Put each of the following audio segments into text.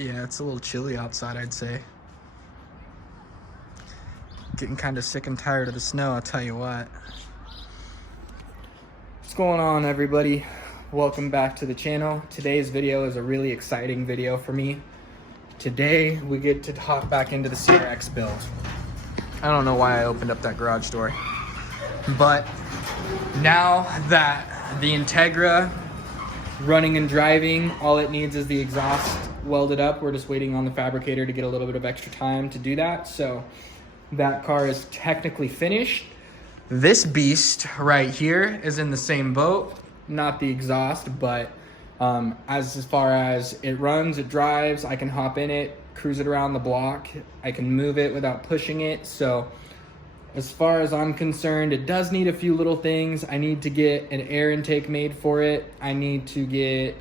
Yeah, it's a little chilly outside, I'd say. Getting kind of sick and tired of the snow, I'll tell you what. What's going on, everybody? Welcome back to the channel. Today's video is a really exciting video for me. Today, we get to hop back into the CRX build. I don't know why I opened up that garage door, but now that the Integra running and driving, all it needs is the exhaust welded up. We're just waiting on the fabricator to get a little bit of extra time to do that. So that car is technically finished. This beast right here is in the same boat, not the exhaust, but as far as it runs, it drives, I can hop in it, cruise it around the block. I can move it without pushing it. So as far as I'm concerned, it does need a few little things. I need to get an air intake made for it. I need to get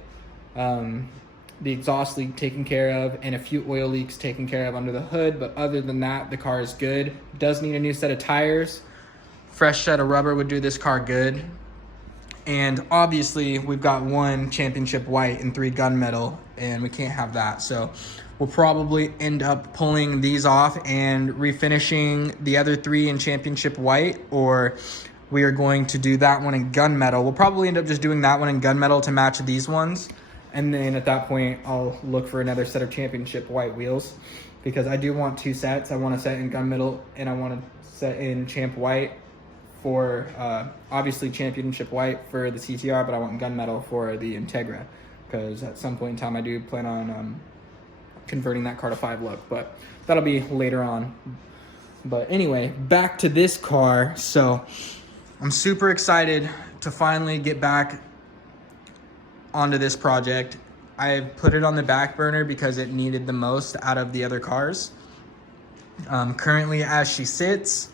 the exhaust leak taken care of and a few oil leaks taken care of under the hood. But other than that, the car is good. It does need a new set of tires. Fresh set of rubber would do this car good. And obviously, we've got one championship white and 3 gunmetal, and we can't have that. So we'll probably end up pulling these off and refinishing the other 3 in championship white, or we are going to do that one in gunmetal. We'll probably end up just doing that one in gunmetal to match these ones. And then at that point, I'll look for another set of championship white wheels, because I do want 2 sets. I want a set in gunmetal and I want a set in champ white for obviously championship white for the CTR, but I want gunmetal for the Integra, because at some point in time I do plan on converting that car to 5-look, but that'll be later on. But anyway, back to this car. So I'm super excited to finally get back onto this project. I put it on the back burner because it needed the most out of the other cars. Currently, as she sits,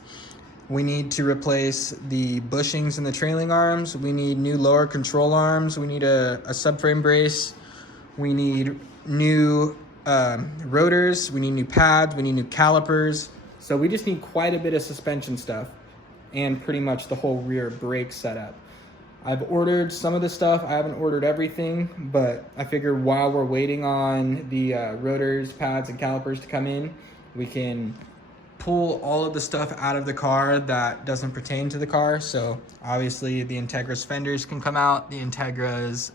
we need to replace the bushings and the trailing arms. We need new lower control arms. We need a subframe brace. We need new rotors. We need new pads. We need new calipers. So we just need quite a bit of suspension stuff and pretty much the whole rear brake setup. I've ordered some of the stuff. I haven't ordered everything, but I figure while we're waiting on the rotors, pads, and calipers to come in, we can pull all of the stuff out of the car that doesn't pertain to the car. So obviously the Integra's fenders can come out, the Integra's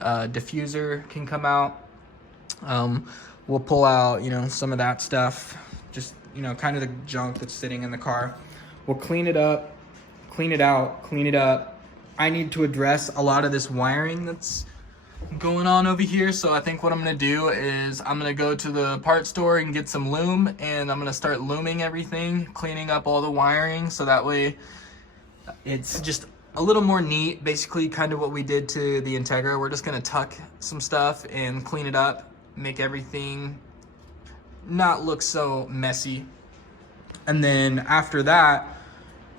diffuser can come out. We'll pull out, some of that stuff, just, kind of the junk that's sitting in the car. We'll clean it up, clean it out, clean it up. I need to address a lot of this wiring that's going on over here. So I think what I'm gonna do is I'm gonna go to the parts store and get some loom, and I'm gonna start looming everything, cleaning up all the wiring, so that way it's just a little more neat. Basically kind of what we did to the Integra. We're just gonna tuck some stuff and clean it up, make everything not look so messy. And then after that,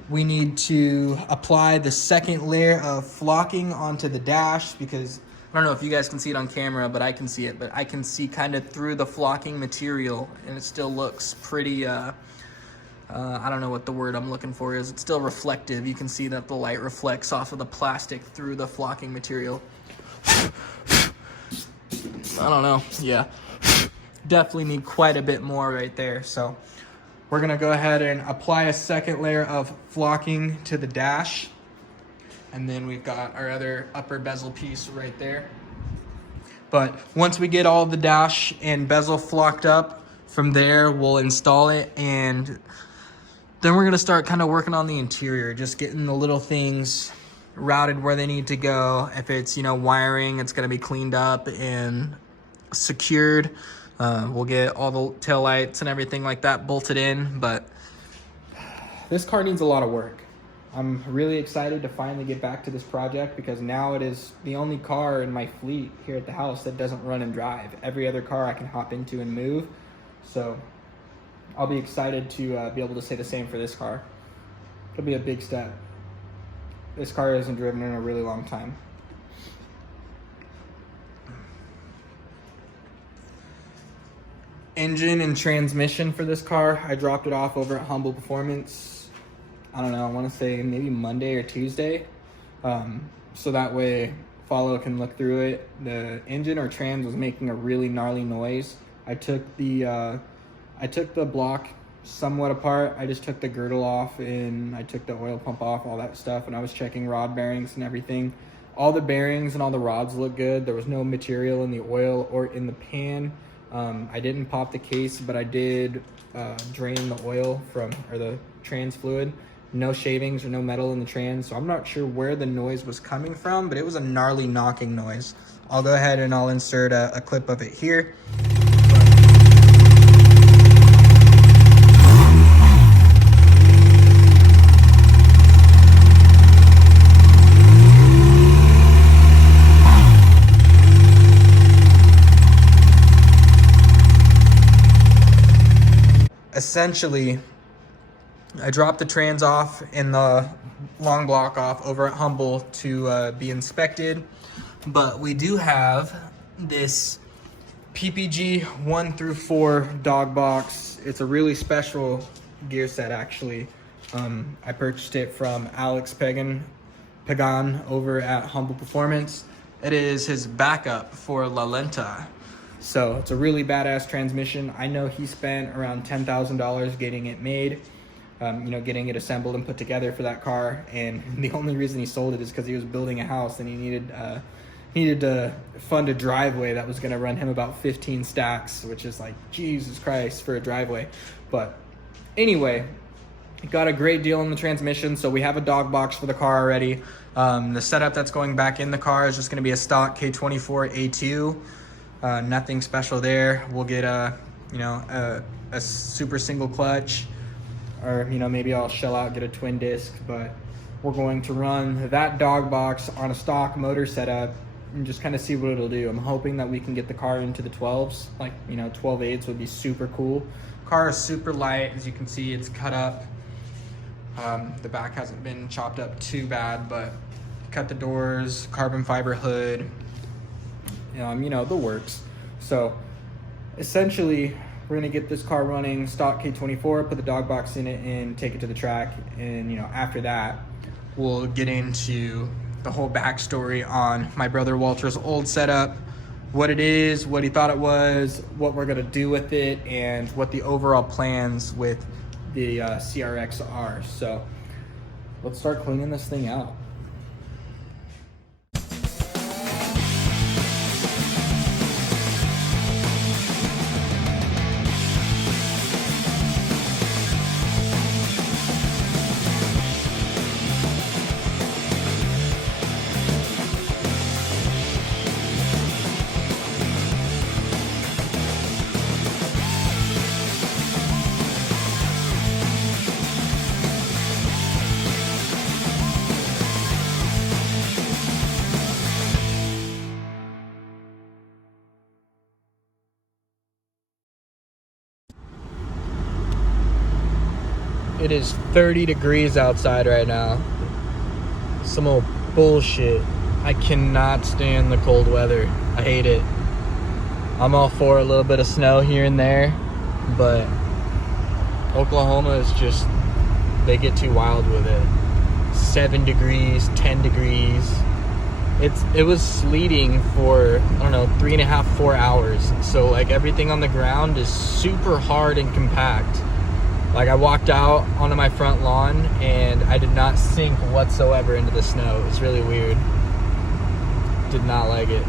we need to apply the second layer of flocking onto the dash, because I don't know if you guys can see it on camera, but I can see it. But I can see kind of through the flocking material, and it still looks pretty, I don't know what the word I'm looking for is. It's still reflective. You can see that the light reflects off of the plastic through the flocking material. I don't know, yeah. Definitely need quite a bit more right there. So we're gonna go ahead and apply a second layer of flocking to the dash. And then we've got our other upper bezel piece right there. But once we get all the dash and bezel flocked up, from there we'll install it, and then we're gonna start kind of working on the interior, just getting the little things routed where they need to go. If it's, wiring, it's gonna be cleaned up and secured. We'll get all the taillights and everything like that bolted in, but this car needs a lot of work. I'm really excited to finally get back to this project, because now it is the only car in my fleet here at the house that doesn't run and drive. Every other car I can hop into and move. So I'll be excited to be able to say the same for this car. It'll be a big step. This car isn't driven in a really long time. Engine and transmission for this car, I dropped it off over at Humble Performance. I don't know, I want to say maybe Monday or Tuesday. So that way Follow can look through it. The engine or trans was making a really gnarly noise I took the block somewhat apart. I just took the girdle off and I took the oil pump off, all that stuff, and I was checking rod bearings and everything. All the bearings and all the rods look good. There was no material in the oil or in the pan. I didn't pop the case, but I did drain the oil or the trans fluid. No shavings or no metal in the trans, so I'm not sure where the noise was coming from, but it was a gnarly knocking noise. I'll go ahead and I'll insert a clip of it here. Essentially, I dropped the trans off and the long block off over at Humble to be inspected, but we do have this PPG 1 through 4 dog box. It's a really special gear set, actually. I purchased it from Alex Pagan over at Humble Performance. It is his backup for La Lenta. So it's a really badass transmission. I know he spent around $10,000 getting it made, getting it assembled and put together for that car. And the only reason he sold it is because he was building a house and he needed to fund a driveway that was going to run him about 15 stacks, which is like, Jesus Christ, for a driveway. But anyway, got a great deal on the transmission. So we have a dog box for the car already. The setup that's going back in the car is just going to be a stock K24 A2. Nothing special there. We'll get a super single clutch, or maybe I'll shell out, get a twin disc, but we're going to run that dog box on a stock motor setup and just kind of see what it'll do. I'm hoping that we can get the car into the 12s, 12.8s would be super cool. Car is super light, as you can see. It's cut up. The back hasn't been chopped up too bad, but cut the doors, carbon fiber hood, the works. So essentially, we're gonna get this car running stock K24, put the dog box in it, and take it to the track. And after that, we'll get into the whole backstory on my brother Walter's old setup, what it is, what he thought it was, what we're gonna do with it, and what the overall plans with the CRX are. So let's start cleaning this thing out. It is 30 degrees outside right now. Some old bullshit. I cannot stand the cold weather. I hate it. I'm all for a little bit of snow here and there, but Oklahoma is just, they get too wild with it. 7 degrees, 10 degrees. It was sleeting for, 3.5, 4 hours. So everything on the ground is super hard and compact. I walked out onto my front lawn and I did not sink whatsoever into the snow. It was really weird. Did not like it.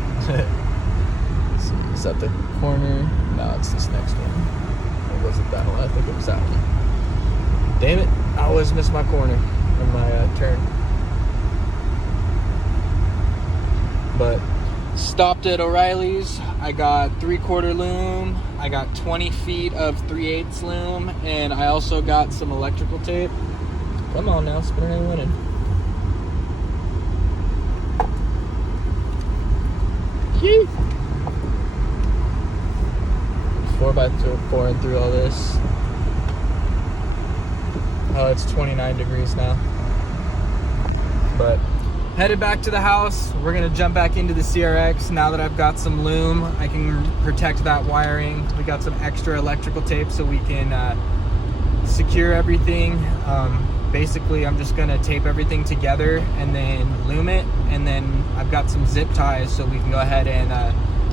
Is that the corner? No, it's this next one. Or was it that one? I think it was that one. Damn it. I always miss my corner on my turn. But stopped at O'Reilly's. I got 3/4 loom. I got 20 feet of 3/8 loom, and I also got some electrical tape. Come on now, spinning and winning. Yee! 4x4 pouring through all this. Oh, it's 29 degrees now. But headed back to the house. We're gonna jump back into the CRX. Now that I've got some loom, I can protect that wiring. We got some extra electrical tape so we can secure everything. Basically, I'm just gonna tape everything together and then loom it. And then I've got some zip ties so we can go ahead and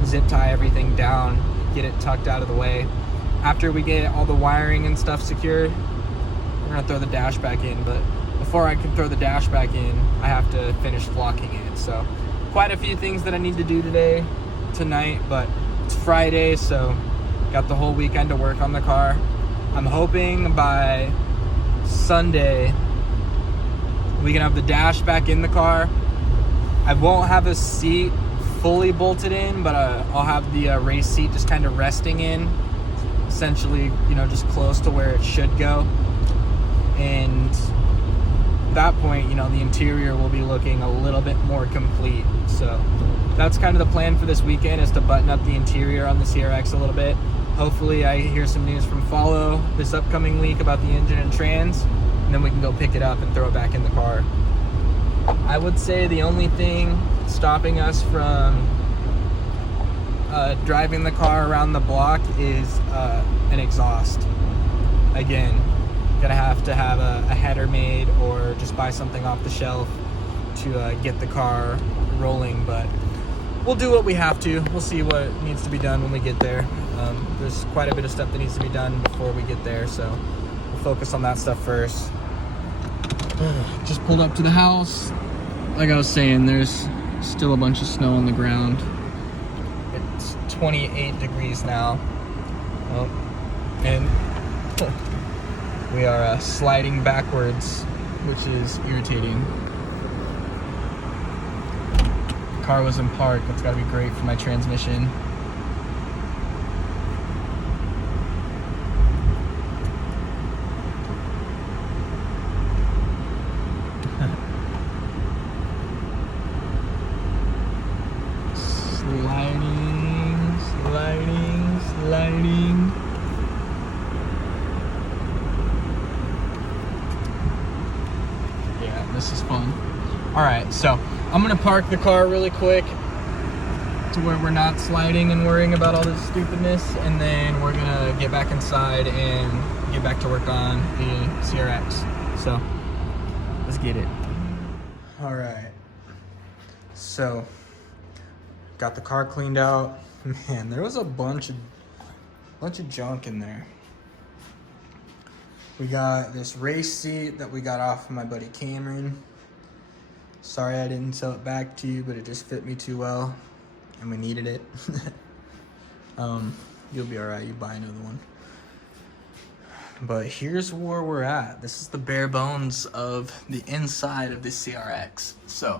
zip tie everything down, get it tucked out of the way. After we get all the wiring and stuff secured, we're gonna throw the dash back in, but before I can throw the dash back in, I have to finish flocking it. So quite a few things that I need to do tonight, but it's Friday, so got the whole weekend to work on the car. I'm hoping by Sunday we can have the dash back in the car. I won't have a seat fully bolted in, but I'll have the race seat just kind of resting in, essentially, you know, just close to where it should go. And at that point, you know, the interior will be looking a little bit more complete. So that's kind of the plan for this weekend, is to button up the interior on the CRX a little bit. Hopefully I hear some news from Follow this upcoming week about the engine and trans, and then we can go pick it up and throw it back in the car. I would say the only thing stopping us from driving the car around the block is an exhaust. Again, gonna have to have a header made or just buy something off the shelf to get the car rolling, but we'll do what we have to. We'll see what needs to be done when we get there. There's quite a bit of stuff that needs to be done before we get there, so we'll focus on that stuff first. Just pulled up to the house. Like I was saying, there's still a bunch of snow on the ground. It's 28 degrees now. Oh, and we are sliding backwards, which is irritating. The car was in park. That's gotta be great for my transmission. Sliding. Yeah, this is fun. All right, so I'm gonna park the car really quick to where we're not sliding and worrying about all this stupidness, and then we're gonna get back inside and get back to work on the CRX. So let's get it. All right, so got the car cleaned out. Man, there was a bunch of junk in there. We got this race seat that we got off of my buddy Cameron. Sorry I didn't sell it back to you, but it just fit me too well and we needed it. You'll be all right, you buy another one. But here's where we're at. This is the bare bones of the inside of the CRX. So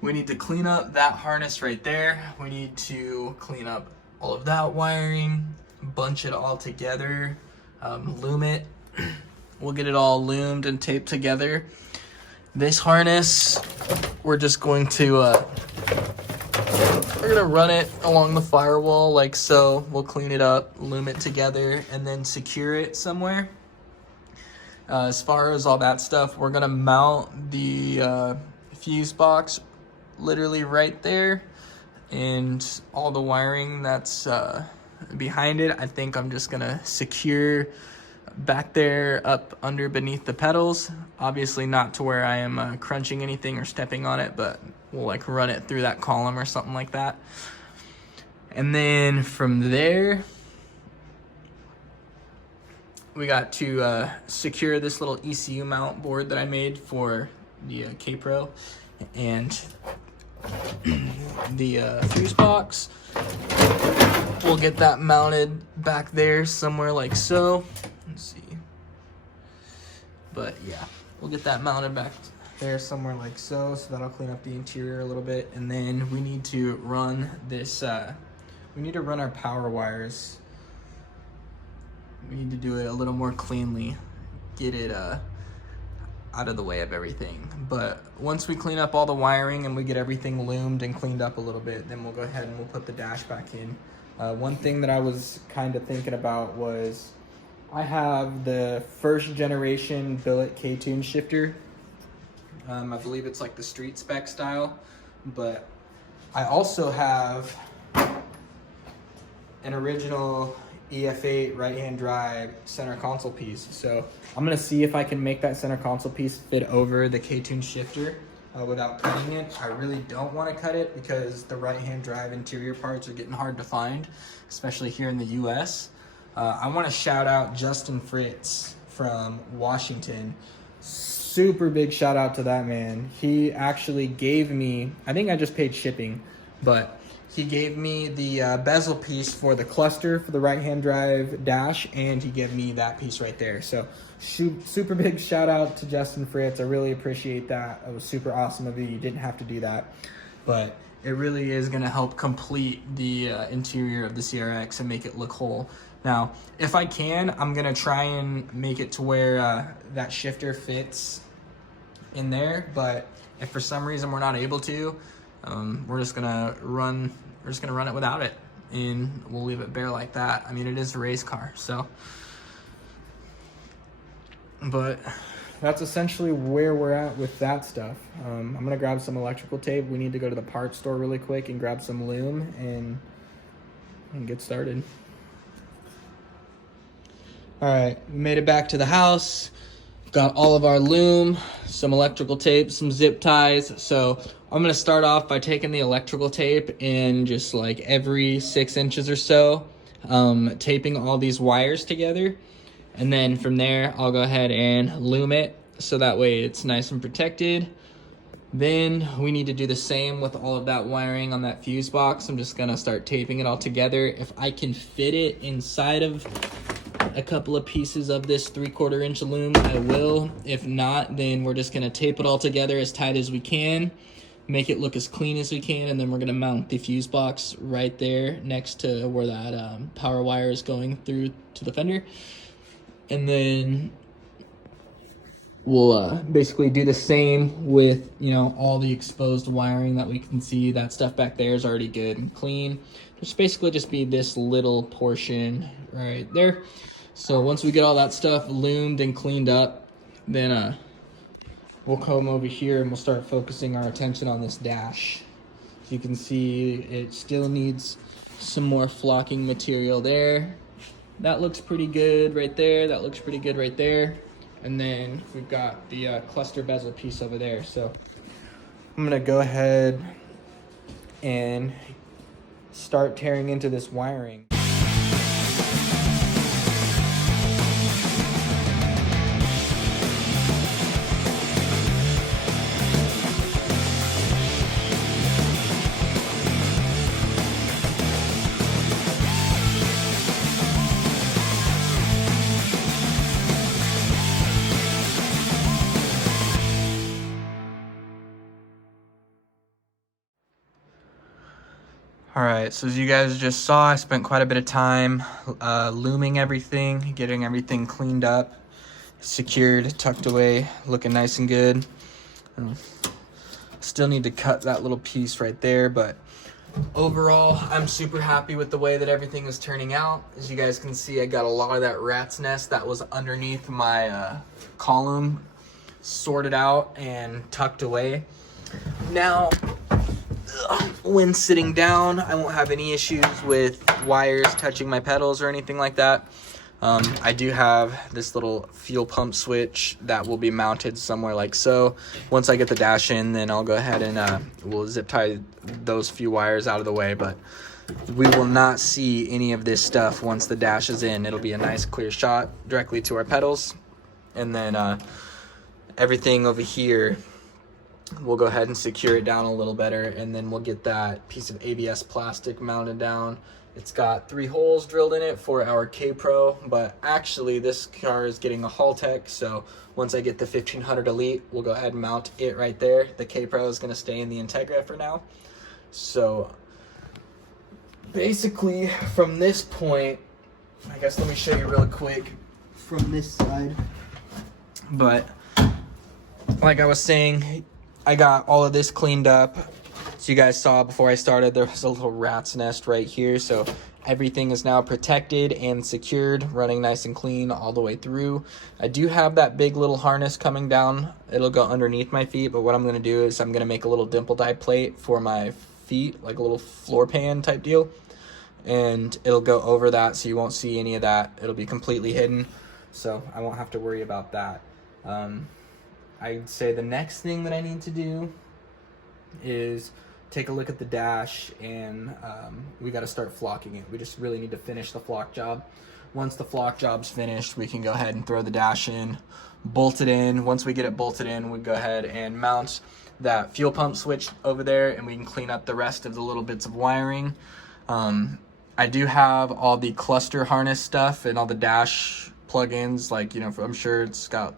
we need to clean up that harness right there. We need to clean up all of that wiring, bunch it all together, loom it. We'll get it all loomed and taped together. This harness, we're just going to, we're gonna run it along the firewall like so. We'll clean it up, loom it together, and then secure it somewhere. As far as all that stuff, we're gonna mount the fuse box literally right there, and all the wiring that's behind it, I think I'm just gonna secure back there up under beneath the pedals. Obviously not to where I am crunching anything or stepping on it, but we'll like run it through that column or something like that. And then from there, we got to secure this little ECU mount board that I made for the K-Pro and the fuse box. We'll get that mounted back there somewhere like so. Let's see. But yeah, we'll get that mounted back there somewhere like so that'll clean up the interior a little bit. And then we need to run this, we need to run our power wires. We need to do it a little more cleanly, get it out of the way of everything. But once we clean up all the wiring and we get everything loomed and cleaned up a little bit, then we'll go ahead and we'll put the dash back in. One thing that I was kind of thinking about was I have the first generation billet K-tune shifter. I believe it's like the street spec style, but I also have an original EF8 right-hand drive center console piece. So I'm gonna see if I can make that center console piece fit over the K-tune shifter. without cutting it. I really don't want to cut it because the right-hand drive interior parts are getting hard to find, especially here in the US. I want to shout out Justin Fritz from Washington. Super big shout out to that man. He actually gave me, I think I just paid shipping, but he gave me the bezel piece for the cluster for the right-hand drive dash, and he gave me that piece right there. So super big shout out to Justin Fritz. I really appreciate that. It was super awesome of you. You didn't have to do that, but it really is gonna help complete the interior of the CRX and make it look whole. Now, if I can, I'm gonna try and make it to where that shifter fits in there, but if for some reason we're not able to, we're just gonna run it without it, and we'll leave it bare like that. I mean, it is a race car, so. But that's essentially where we're at with that stuff. I'm gonna grab some electrical tape. We need to go to the parts store really quick and grab some loom and get started. All right, we made it back to the house. Got all of our loom, some electrical tape, some zip ties. So I'm gonna start off by taking the electrical tape and just like every 6 inches or so, taping all these wires together. And then from there, I'll go ahead and loom it so that way it's nice and protected. Then we need to do the same with all of that wiring on that fuse box. I'm just gonna start taping it all together. If I can fit it inside of a couple of pieces of this 3/4 inch loom, I will. If not, then we're just gonna tape it all together as tight as we can, make it look as clean as we can, and then we're gonna mount the fuse box right there next to where that power wire is going through to the fender. And then we'll basically do the same with, you know, all the exposed wiring that we can see. That stuff back there is already good and clean. Just basically just be this little portion right there. So once we get all that stuff loomed and cleaned up, then we'll come over here and we'll start focusing our attention on this dash. As you can see, it still needs some more flocking material there. That looks pretty good right there. That looks pretty good right there. And then we've got the cluster bezel piece over there. So I'm gonna go ahead and start tearing into this wiring. All right, so as you guys just saw, I spent quite a bit of time looming everything, getting everything cleaned up, secured, tucked away, looking nice and good. Still need to cut that little piece right there, but overall, I'm super happy with the way that everything is turning out. As you guys can see, I got a lot of that rat's nest that was underneath my column sorted out and tucked away. Now, when sitting down, I won't have any issues with wires touching my pedals or anything like that. I do have this little fuel pump switch that will be mounted somewhere like so. Once I get the dash in, then I'll go ahead and we'll zip tie those few wires out of the way, but we will not see any of this stuff once the dash is in. It'll be a nice clear shot directly to our pedals, and then everything over here, we'll go ahead and secure it down a little better, and then we'll get that piece of ABS plastic mounted down. It's got 3 holes drilled in it for our K-Pro, but actually this car is getting a Haltech, so once I get the 1500 Elite, we'll go ahead and mount it right there. The K-Pro is gonna stay in the Integra for now. So basically from this point, I guess let me show you real quick from this side. But like I was saying, I got all of this cleaned up. So you guys saw before I started, there was a little rat's nest right here. So everything is now protected and secured, running nice and clean all the way through. I do have that big little harness coming down. It'll go underneath my feet, but what I'm gonna do is I'm gonna make a little dimple die plate for my feet, like a little floor pan type deal. And it'll go over that, so you won't see any of that. It'll be completely hidden, so I won't have to worry about that. I'd say the next thing that I need to do is take a look at the dash, and we got to start flocking it. We just really need to finish the flock job. Once the flock job's finished, we can go ahead and throw the dash in, bolt it in. Once we get it bolted in, we go ahead and mount that fuel pump switch over there, and we can clean up the rest of the little bits of wiring. I do have all the cluster harness stuff and all the dash plugins, like, you know, I'm sure it's got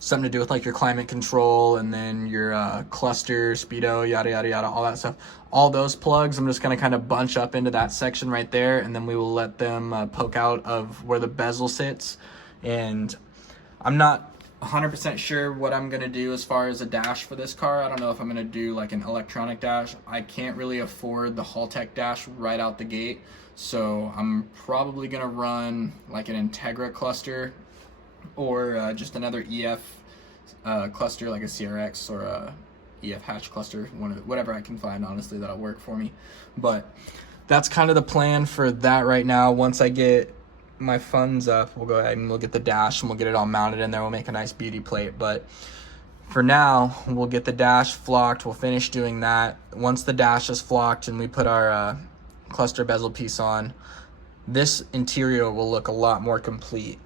something to do with like your climate control and then your cluster, speedo, yada yada yada, all that stuff. All those plugs I'm just gonna kind of bunch up into that section right there, and then we will let them poke out of where the bezel sits. And I'm not 100% sure what I'm gonna do as far as a dash for this car. I don't know if I'm gonna do like an electronic dash. I can't really afford the Haltech dash right out the gate, so I'm probably gonna run like an Integra cluster, or just another EF cluster, like a CRX or a EF hatch cluster, whatever I can find, honestly, that'll work for me. But that's kind of the plan for that right now. Once I get my funds up, we'll go ahead and we'll get the dash and we'll get it all mounted in there. We'll make a nice beauty plate. But for now, we'll get the dash flocked. We'll finish doing that. Once the dash is flocked and we put our cluster bezel piece on, this interior will look a lot more complete.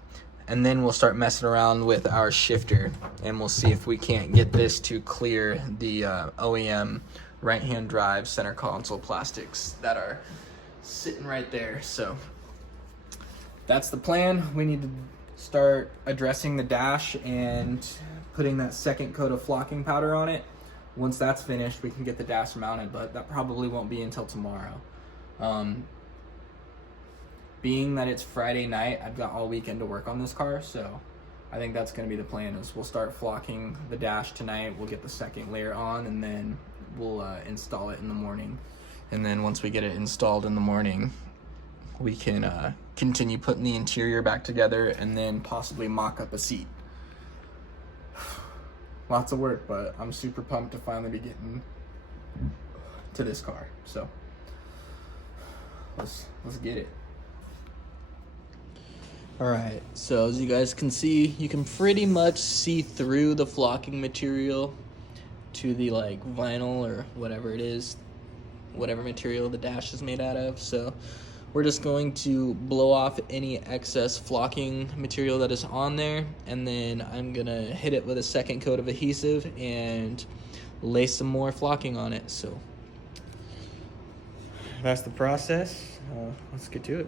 And then we'll start messing around with our shifter, and we'll see if we can't get this to clear the OEM right-hand drive center console plastics that are sitting right there. So that's the plan. We need to start addressing the dash and putting that second coat of flocking powder on it. Once that's finished, we can get the dash mounted, but that probably won't be until tomorrow. Being that it's Friday night, I've got all weekend to work on this car, so I think that's going to be the plan. Is we'll start flocking the dash tonight, we'll get the second layer on, and then we'll install it in the morning. And then once we get it installed in the morning, we can continue putting the interior back together and then possibly mock up a seat. Lots of work, but I'm super pumped to finally be getting to this car. So let's get it. All right, so as you guys can see, you can pretty much see through the flocking material to the like vinyl or whatever it is, whatever material the dash is made out of. So we're just going to blow off any excess flocking material that is on there, and then I'm gonna hit it with a second coat of adhesive and lay some more flocking on it. So that's the process. Let's get to it.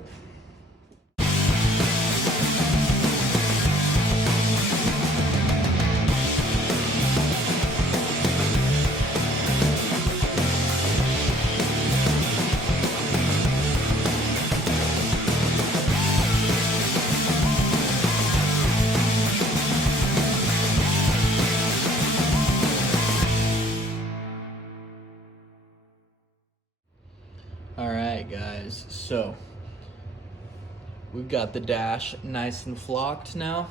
Alright guys, so we've got the dash nice and flocked now.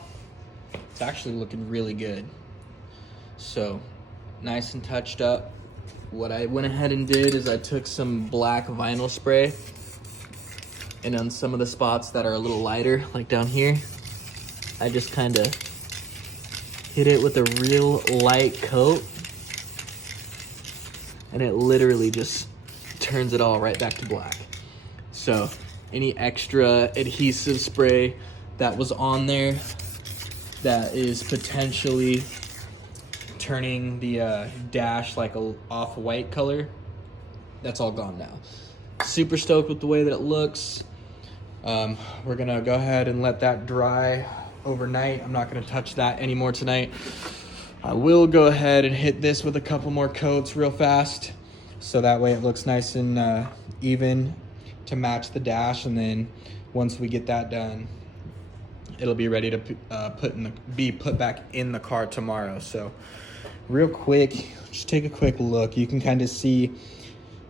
It's actually looking really good. So nice and touched up. What I went ahead and did is I took some black vinyl spray, and on some of the spots that are a little lighter, like down here, I just kind of hit it with a real light coat, and it literally just turns it all right back to black. So any extra adhesive spray that was on there that is potentially turning the dash like a off-white color, that's all gone now. Super stoked with the way that it looks. We're gonna go ahead and let that dry overnight. I'm not gonna touch that anymore tonight. I will go ahead and hit this with a couple more coats real fast, so that way it looks nice and even to match the dash. And then once we get that done, it'll be ready to be put back in the car tomorrow. So real quick, just take a quick look. You can kind of see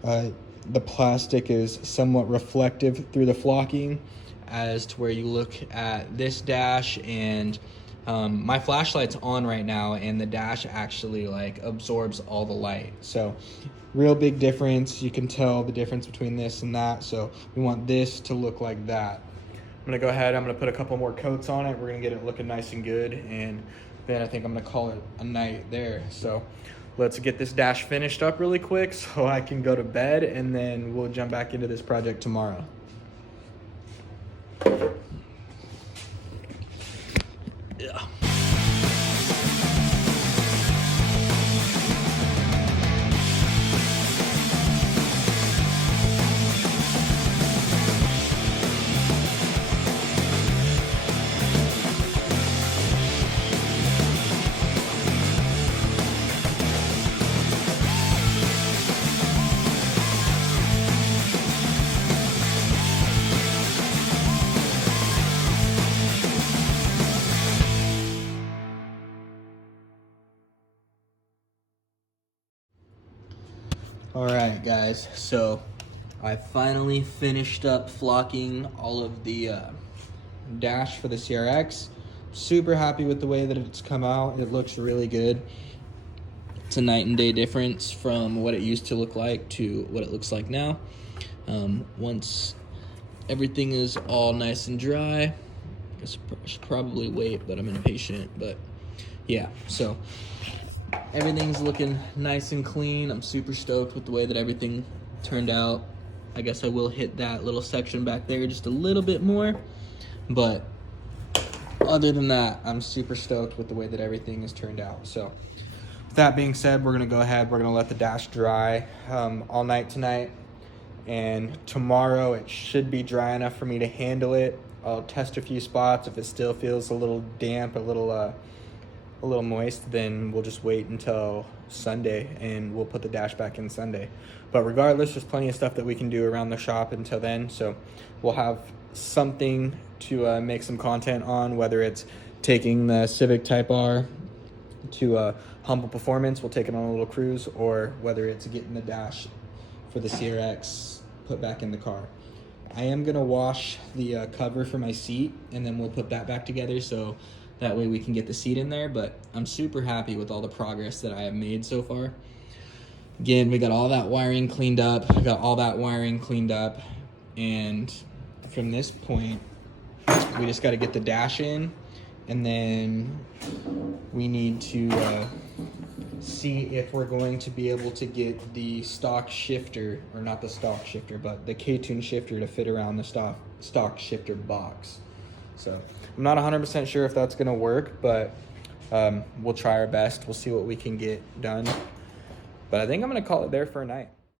the plastic is somewhat reflective through the flocking, as to where you look at this dash, and my flashlight's on right now, and the dash actually like absorbs all the light. So real big difference. You can tell the difference between this and that. So we want this to look like that. I'm gonna go ahead, I'm gonna put a couple more coats on it. We're gonna get it looking nice and good, and then I think I'm gonna call it a night there. So let's get this dash finished up really quick so I can go to bed, and then we'll jump back into this project tomorrow. Yeah. All right, guys, so I finally finished up flocking all of the dash for the CRX. Super happy with the way that it's come out. It looks really good. It's a night and day difference from what it used to look like to what it looks like now. Once everything is all nice and dry, I guess I should probably wait, but I'm impatient. But yeah, so everything's looking nice and clean. I'm super stoked with the way that everything turned out. I guess I will hit that little section back there just a little bit more, but other than that, I'm super stoked with the way that everything has turned out. So with that being said, we're gonna go ahead, we're gonna let the dash dry all night tonight, and tomorrow it should be dry enough for me to handle it. I'll test a few spots. If it still feels a little damp, a little moist, then we'll just wait until Sunday and we'll put the dash back in Sunday. But regardless, there's plenty of stuff that we can do around the shop until then, so we'll have something to make some content on, whether it's taking the Civic Type R to Humble Performance, we'll take it on a little cruise, or whether it's getting the dash for the CRX put back in the car. I am gonna wash the cover for my seat, and then we'll put that back together, so that way we can get the seat in there. But I'm super happy with all the progress that I have made so far. Again, we got all that wiring cleaned up, and from this point, we just got to get the dash in, and then we need to see if we're going to be able to get the stock shifter, or not the stock shifter, but the K-Tune shifter to fit around the stock shifter box. So I'm not 100% sure if that's gonna work, but we'll try our best. We'll see what we can get done. But I think I'm gonna call it there for a night.